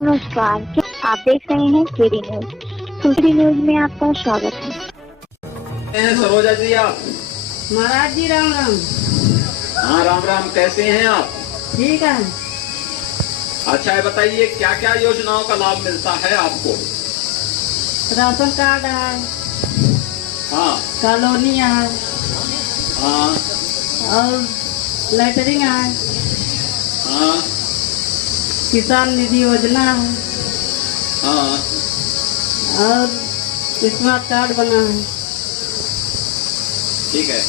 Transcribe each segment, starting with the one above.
नमस्कार, आप देख रहे हैं केडी न्यूज। केडी न्यूज में आपका स्वागत है। सरोजा जी आप महाराज जी राम राम। हाँ राम राम, कैसे हैं आप? ठीक है। अच्छा है, बताइए क्या क्या योजनाओं का लाभ मिलता है आपको? राशन कार्ड है, हाँ कॉलोनी है हाँ और लेटरिंग है, हाँ किसान निधि योजना है हाँ। और स्मार्ट कार्ड बना है। ठीक है।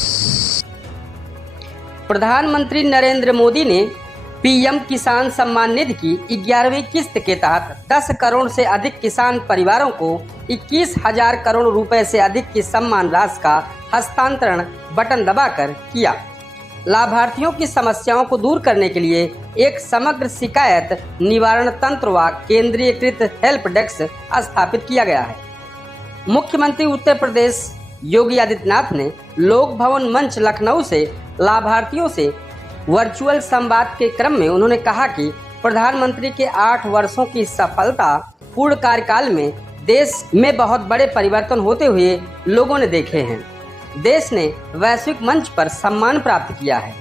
प्रधानमंत्री नरेंद्र मोदी ने पीएम किसान सम्मान निधि की 11वीं किस्त के तहत 10 करोड़ से अधिक किसान परिवारों को 21,000 करोड़ रुपए से अधिक की सम्मान राशि का हस्तांतरण बटन दबाकर किया। लाभार्थियों की समस्याओं को दूर करने के लिए एक समग्र शिकायत निवारण तंत्र व केंद्रीयकृत हेल्प डेस्क स्थापित किया गया है। मुख्यमंत्री उत्तर प्रदेश योगी आदित्यनाथ ने लोक भवन मंच लखनऊ से लाभार्थियों से वर्चुअल संवाद के क्रम में उन्होंने कहा कि प्रधानमंत्री के 8 वर्षों की सफलता पूर्ण कार्यकाल में देश में बहुत बड़े परिवर्तन होते हुए लोगों ने देखे हैं। देश ने वैश्विक मंच पर सम्मान प्राप्त किया है।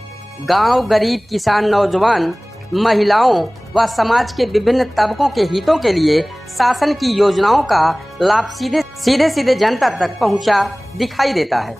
गांव, गरीब, किसान, नौजवान, महिलाओं व समाज के विभिन्न तबकों के हितों के लिए शासन की योजनाओं का लाभ सीधे जनता तक पहुंचा दिखाई देता है।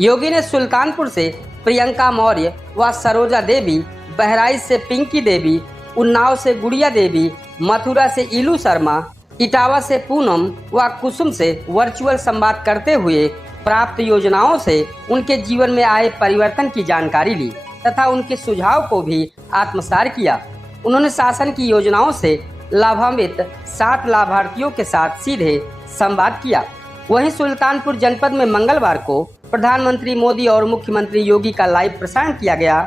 योगी ने सुल्तानपुर से प्रियंका मौर्य व सरोजा देवी, बहराइच से पिंकी देवी, उन्नाव से गुड़िया देवी, मथुरा से इलू शर्मा, इटावा से पूनम व कुसुम से वर्चुअल संवाद करते हुए प्राप्त योजनाओं से उनके जीवन में आए परिवर्तन की जानकारी ली तथा उनके सुझाव को भी आत्मसात किया। उन्होंने शासन की योजनाओं से लाभान्वित 7 लाभार्थियों के साथ सीधे संवाद किया। वहीं सुल्तानपुर जनपद में मंगलवार को प्रधानमंत्री मोदी और मुख्यमंत्री योगी का लाइव प्रसारण किया गया।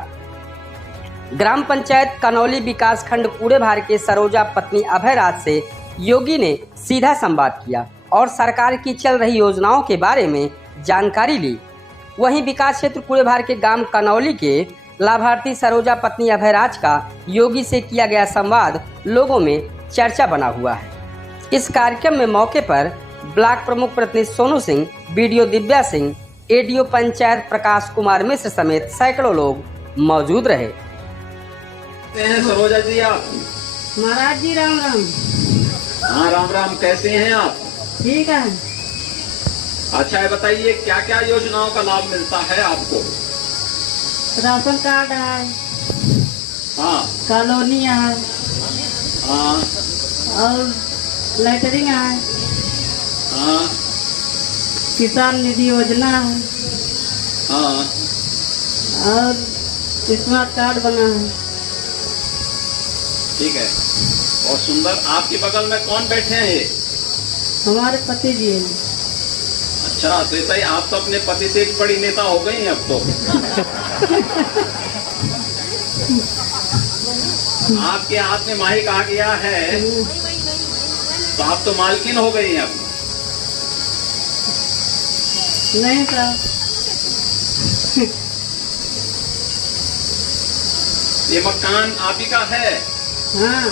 ग्राम पंचायत कनौली विकास खंड कूड़ेभार के सरोजा पत्नी अभयराज से योगी ने सीधा संवाद किया और सरकार की चल रही योजनाओं के बारे में जानकारी ली। वहीं विकास क्षेत्र कूड़ेभार के गांव कनौली के लाभार्थी सरोजा पत्नी अभयराज का योगी से किया गया संवाद लोगों में चर्चा बना हुआ है। इस कार्यक्रम में मौके पर ब्लॉक प्रमुख प्रतिनिधि सोनू सिंह, बीडीओ दिव्या सिंह, एडीओ पंचायत प्रकाश कुमार मिश्र समेत सैकड़ों लोग मौजूद रहे। सरोजा जी आप महाराज जी राम राम। हाँ राम राम, कैसे हैं आप? ठीक है। अच्छा है, बताइए क्या क्या योजनाओं का लाभ मिलता है आपको? राशन कार्ड है, हाँ कॉलोनी है हाँ और लेटरिंग है, हाँ किसान निधि योजना है हाँ। और स्मार्ट कार्ड बना है। ठीक है, और सुंदर। आपके बगल में कौन बैठे हैं? हमारे पति जी हैं। अच्छा, तो ऐसा ही आप तो अपने पति से एक बड़ी नेता हो गई हैं अब तो। आपके हाथ में माइक आ गया है तो आप तो मालकिन हो गई हैं अब। नहीं साहब। ये मकान आप ही का है? हाँ।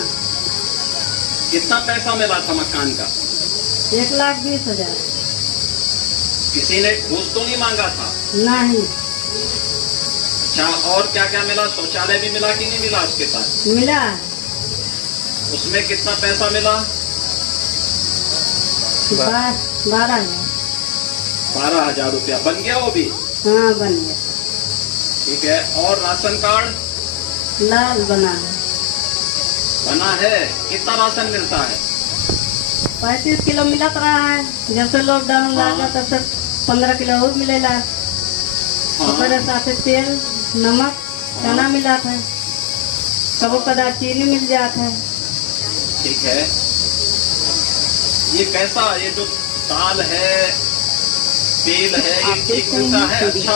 कितना पैसा मिला था मकान का? 1,20,000। किसी ने घूस तो नहीं मांगा था? नहीं। अच्छा, और क्या क्या मिला? शौचालय भी मिला कि नहीं मिला उसके पास? मिला। उसमें कितना पैसा मिला? 12,000। 12,000 रुपया। बन गया वो भी? हाँ बन गया। ठीक है, और राशन कार्ड? लाल बना है। बना है। कितना राशन मिलता है? 35 किलो मिलत रहा है। जब से लॉकडाउन लगा तब से 15 किलो और मिलेला। ओकरे साथे तेल, नमक, चना मिला था। कबो कदा चीनी मिल जाता है। ठीक है, ये कैसा, ये जो दाल है, तेल है, ये ठीक मिलता है? अच्छा,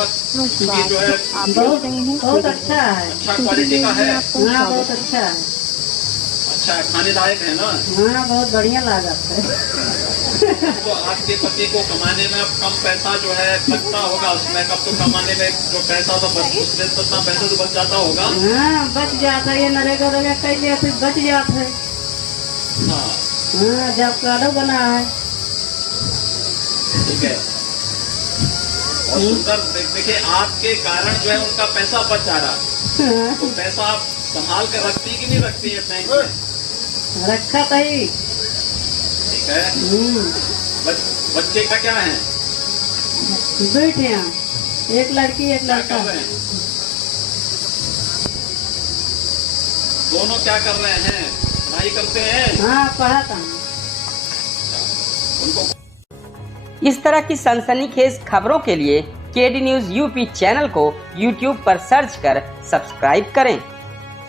ये जो है बहुत अच्छा है। अच्छा क्वालिटी का है? हाँ बहुत अच्छा है। अच्छा है, खाने लायक है ना? हाँ बहुत बढ़िया लागत है। तो आपके पति को कमाने में अब कम पैसा जो है लगता होगा उसमें। कब तो कमाने में जो पैसा तो बच, उसमें तो इतना पैसा तो बच जाता होगा। हाँ बच जाता है। ये नरेगा कई लिया फिर बच जाता है। हाँ हाँ, जॉब कार्ड बना है। ठीक है। और सुंदर देखिए, आपके कारण जो है उनका पैसा बच जा रहा है। हाँ, तो पैसा आप संभाल कर रखती कि नहीं रखती है बैंक में? रखा था ही। ठीक है। बच्चे का क्या है? बैठे हैं, एक लड़की एक क्या लड़का। कर रहे हैं? दोनों क्या कर रहे हैं? पढ़ाई करते हैं? हाँ, पढ़ा था। उनको इस तरह की सनसनीखेज खबरों के लिए केडी न्यूज़ यूपी चैनल को यूट्यूब पर सर्च कर सब्सक्राइब करें।